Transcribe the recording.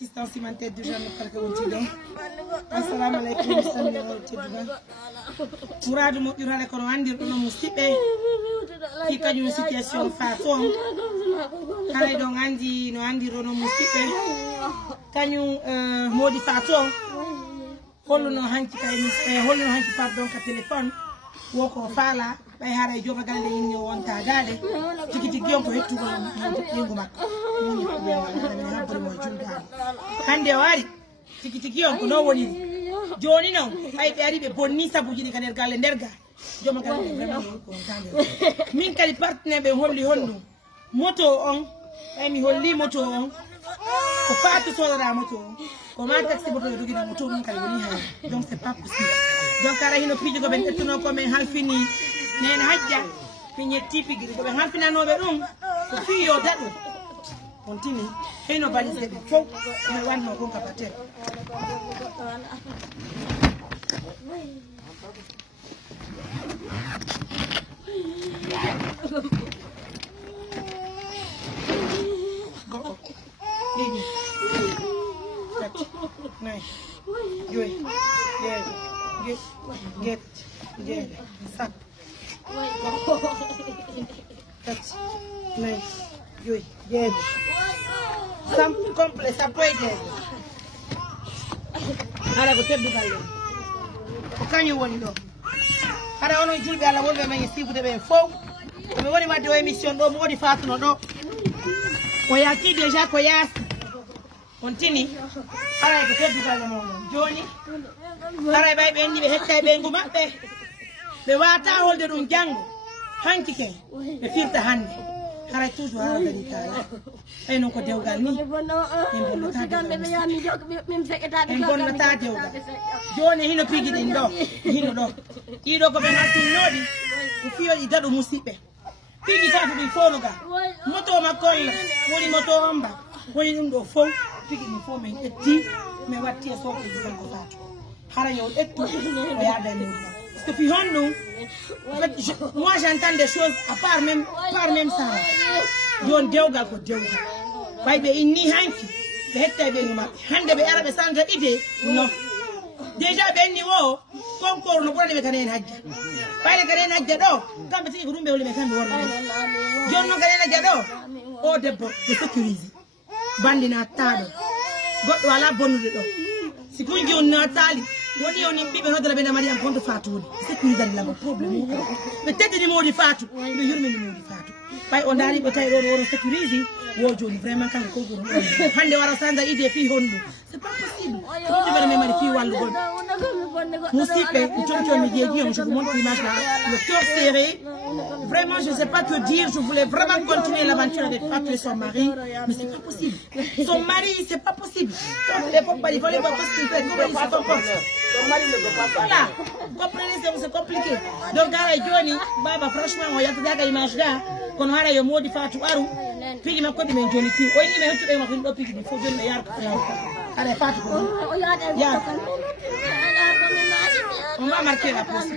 assistance humanitaire du genre kala ko wonti ɗon assalamu aleykum salminago teddugal mouradu moƴƴirade kono andir ɗum musidɓe fi kañum situation fa toon haray ɗon andi no andirono musidɓe kañum modi fa toon holluno hanki holluno hanki pardon ka téléphone woko faala ɓay haray joga galle yimɓe wonta gaade tigi tigi on ko hettugo yengu makko hande wari tigi tigi on ko no woni joni non ɓay ɓe ari ɓe bonni sabuji ɗi ka nder galle nder ga joma galle vraiment ko wontande min kadi partenaire ɓe holli honɗum moto on ɓay mi holli moto on ko faatu sodata moto on ko ma taxi moto dogina moto ɗum kadi woni hay donc c'est pas possible donc ara hino piijo koɓe ƴettuno komin halfini nene hajja min yetti pigiri koɓe halfinanoɓe ɗum ko fi yo daɗu on tini heyno balise ɓe fof mi wanno kon kabatel ɗiɗi tati nayi joyi jeeɗiɗi jeeɗiɗi sappo tati nayi joyi jeeɗiɗi sam complet sappo e jeeɗiɗi ara ko teddugal ɗon ko kañum woni ɗo hara onon julɓe Allah wonɓe men e sibude ɓen fof koɓe woni wadde o émission ɗo moɗi fatuno ɗo o yaki déjà ko yaasi on tini haray ko teddugal ɗo moɗon joni haray ɓay ɓe enni ɓe hetta e ɓeygu maɓɓe ɓe wata holde ɗum janggo hanki ke ɓe firta hande haray toujours hara gadi kala ɓay noon ko dewgal ni en bonnata dewgal joni hino pigi ɗin ɗo hino ɗo ɗiɗo ko ɓe hattinnoɗi ko fiyoɗi daɗu musidɓe pigi tatu ɗum fonuga moto makko olla woni moto omba woni ɗum ɗo fof pigi ɗum fof min ƴetti min watti e soɓe kanko fatu hara yo ƴettu o yaada e muɗum parce que fi hon ɗum en fait moi j'entends des choses à part même ça joni dewgal ko dewgal ɓay ɓe inni hanki ɓe hetta e ɓeygu maɓɓe hande ɓe ara ɓe sanja idée non déjà ɓe enni o concours no ɓurani ɓe kane en hajja ɓayde kane en hajja ɗo kamɓe tigi ko ɗum ɓe holi ɓe kamɓe worɓe joni noon kane en hajja ɗo o debbo ɓe sécurise bandi nattaɗo goɗɗo ala bonnude ɗo si kunji on nattali woni oni ɓiɓe noddana ɓe namari am konto fatou woni sécurise ani lamo probléme ɓe teddini modi fatou ɓe yurmini modi fatou ɓay o daari ɓe tawi ɗo wono sécurise wo joni vraiment kanko konkoɗum hande wara sanda idée fi honɗum c'est pas possible ɗum jogana men mari fi wallugol musidɓe mi tontion mi jeeji on je vous montre l'image là le cœur serré vraiment je ne sais pas que dire je voulais vraiment continuer l'aventure avec Fatou et son mari mais c'est pas possible son mari c'est pas possible donc les papas il faut les voir ce qu'il fait comment il se comporte son mari ne veut pas ça voilà comprenez c'est compliqué donc ara joni baba franchement o yaltata image ga kono hara yo modi Fatou aru pigi makko ɗi men joni ti o yini men hettuɓe makko ɗo pigi ɗi fof joni ɓe yarko haɗa Fatou ko yaar on va marquer la place